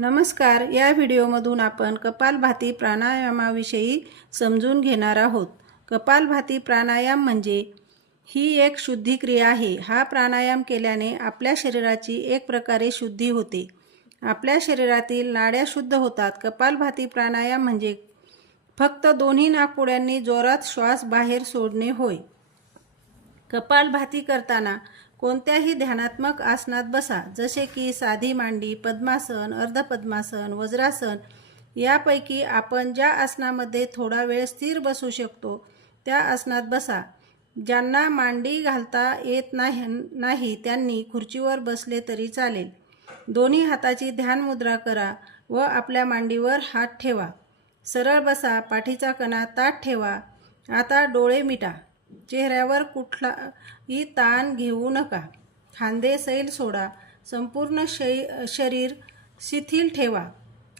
नमस्कार या व्हिडिओमधून आपण कपालभाती प्राणायामाविषयी समजून घेणार आहोत. कपालभाती प्राणायाम म्हणजे ही एक शुद्धी क्रिया आहे. हा प्राणायाम केल्याने आपल्या शरीराची एक प्रकारे शुद्धी होते. आपल्या शरीरातील नाड्या शुद्ध होतात. कपालभाती प्राणायाम म्हणजे फक्त दोन्ही नाकपुड्यांनी जोरात श्वास बाहेर सोडणे होय. कपालभाती करताना कोणत्याही ध्यानात्मक आसनात बसा जसे की साधी मांडी पद्मासन अर्धपद्मासन वज्रासन यापैकी आपण ज्या आसनामध्ये थोडा वेळ स्थिर बसू शकतो त्या आसनात बसा. ज्यांना मांडी घालता येत नाही नाही त्यांनी खुर्चीवर बसले तरी चालेल. दोन्ही हाताची ध्यान मुद्रा करा व आपल्या मांडीवर हात ठेवा. सरळ बसा पाठीचा कणा ताट ठेवा. आता डोळे मिटा. चेहऱ्यावर कुठलाही ताण घेऊ नका. खांदे सैल सोडा. संपूर्ण शै शरीर शिथिल ठेवा.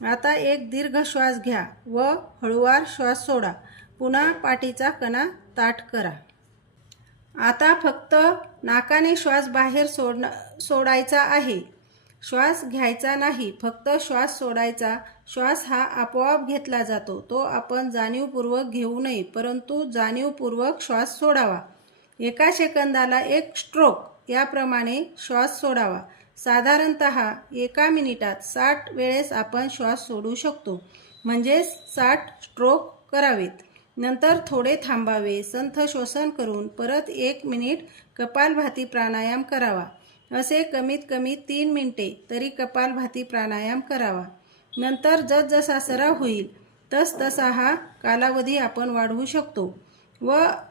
आता एक दीर्घ श्वास घ्या व हळुवार श्वास सोडा. पुन्हा पाठीचा कणा ताट करा. आता फक्त नाकाने श्वास बाहेर सोड सोडायचा आहे. श्वास घ्यायचा नाही फक्त श्वास सोडायचा. श्वास हा आपोआप घेतला जातो. तो आपण जाणीवपूर्वक घेऊ नये परंतु जाणीवपूर्वक श्वास सोडावा. एका सेकंदाला एक स्ट्रोक याप्रमाणे श्वास सोडावा. साधारणत एका मिनिटात साठ वेळेस आपण श्वास सोडू शकतो. म्हणजेच साठ स्ट्रोक करावेत. नंतर थोडे थांबावे संथ श्वसन करून परत एक मिनिट कपालभाती प्राणायाम करावा. असे कमीत कमी तीन मिनटे तरी कपालभाती प्राणायाम करावा. नंतर जसजसा सराव होईल तस तसा हा कालावधी आपण वाढवू शकतो व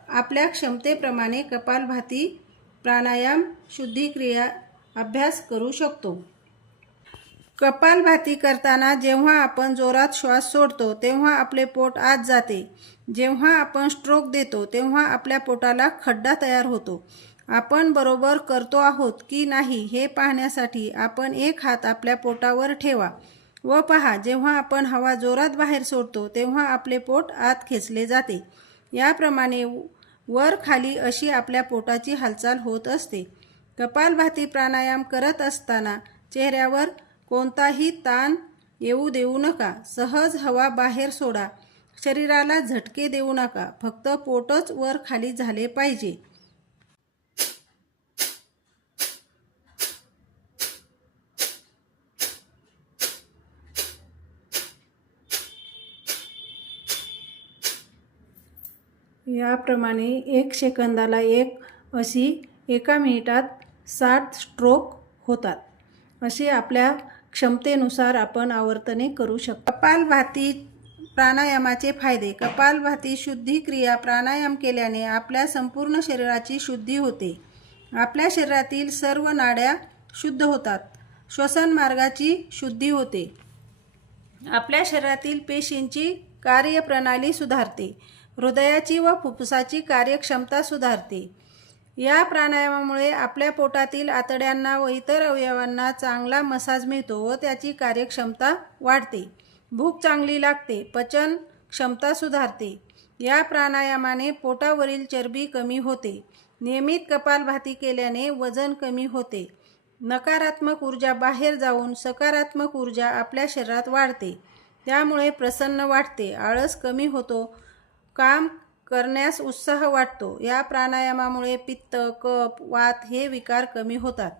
आपल्या क्षमतेप्रमाणे कपालभाती प्राणायाम शुद्धिक्रिया अभ्यास करू शकतो. कपालभाती करताना जेव्हा आपण जोरात श्वास सोडतो तेव्हा आपले पोट आत जाते. जेव्हा आपण स्ट्रोक देतो तेव्हा आपल्या पोटाला खड्डा तयार होतो. आपण बरोबर करतो आहोत की नाही हे पाहण्यासाठी आपण एक हात आपल्या पोटावर ठेवा व पहा जेव्हा आपण हवा जोरात बाहेर सोडतो तेव्हा आपले पोट आत खेचले जाते. याप्रमाणे वर खाली अशी आपल्या पोटाची हालचाल होत असते. कपालभाती प्राणायाम करत असताना चेहऱ्यावर कोणताही ताण येऊ देऊ नका. सहज हवा बाहेर सोडा. शरीराला झटके देऊ नका. फक्त पोटच वर खाली झाले पाहिजे. याप्रमाणे एक सेकंदाला एक अशी एका मिनिटात साठ स्ट्रोक होतात. असे आपल्या क्षमतेनुसार आपण आवर्तने करू शकतो. कपालभाती प्राणायामाचे फायदे. कपालभाती शुद्धी क्रिया प्राणायाम केल्याने आपल्या संपूर्ण शरीराची शुद्धी होते. आपल्या शरीरातील सर्व नाड्या शुद्ध होतात. श्वसन मार्गाची शुद्धी होते. आपल्या शरीरातील पेशींची कार्यप्रणाली सुधारते. हृदयाची व फुफ्फुसाची कार्यक्षमता सुधारते. या प्राणायामामुळे आपल्या पोटातील आतड्यांना व इतर अवयवांना चांगला मसाज मिळतो व त्याची कार्यक्षमता वाढते. भूक चांगली लागते पचन क्षमता सुधारते. या प्राणायामाने पोटावरील चरबी कमी होते. नियमित कपालभाती केल्याने वजन कमी होते. नकारात्मक ऊर्जा बाहेर जाऊन सकारात्मक ऊर्जा आपल्या शरीरात वाढते. त्यामुळे प्रसन्न वाटते आळस कमी होतो काम करण्यास उत्साह वाटतो. या प्राणायामामुळे पित्त कप वात हे विकार कमी होतात.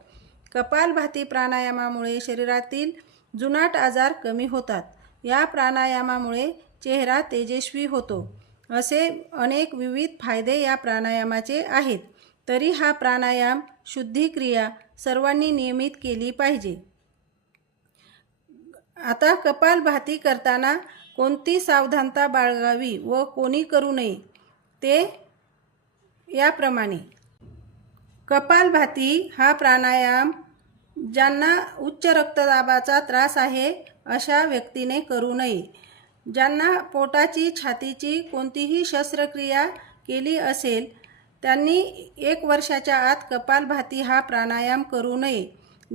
कपालभाती प्राणायामामुळे शरीरातील जुनाट आजार कमी होतात. या प्राणायामामुळे चेहरा तेजस्वी होतो. असे अनेक विविध फायदे या प्राणायामाचे आहेत. तरी हा प्राणायाम शुद्धिक्रिया सर्वांनी नियमित केली पाहिजे. आता कपालभाती करताना कोणती सावधानता बाळगावी व कोणी करू नये ते याप्रमाणे. कपालभाती हा प्राणायाम ज्यांना उच्च रक्तदाबाचा त्रास आहे अशा व्यक्तीने करू नये. ज्यांना पोटाची छातीची कोणतीही शस्त्रक्रिया केली असेल त्यांनी एक वर्षाच्या आत कपालभाती हा प्राणायाम करू नये.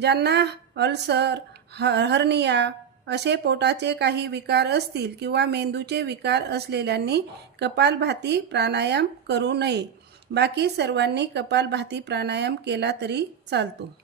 ज्यांना अल्सर ह हर्निया असे पोटाचे काही विकार असतील किंवा मेंदूचे विकार असलेल्यांनी कपालभाती प्राणायाम करू नये. बाकी सर्वांनी कपालभाती प्राणायाम केला तरी चालतो.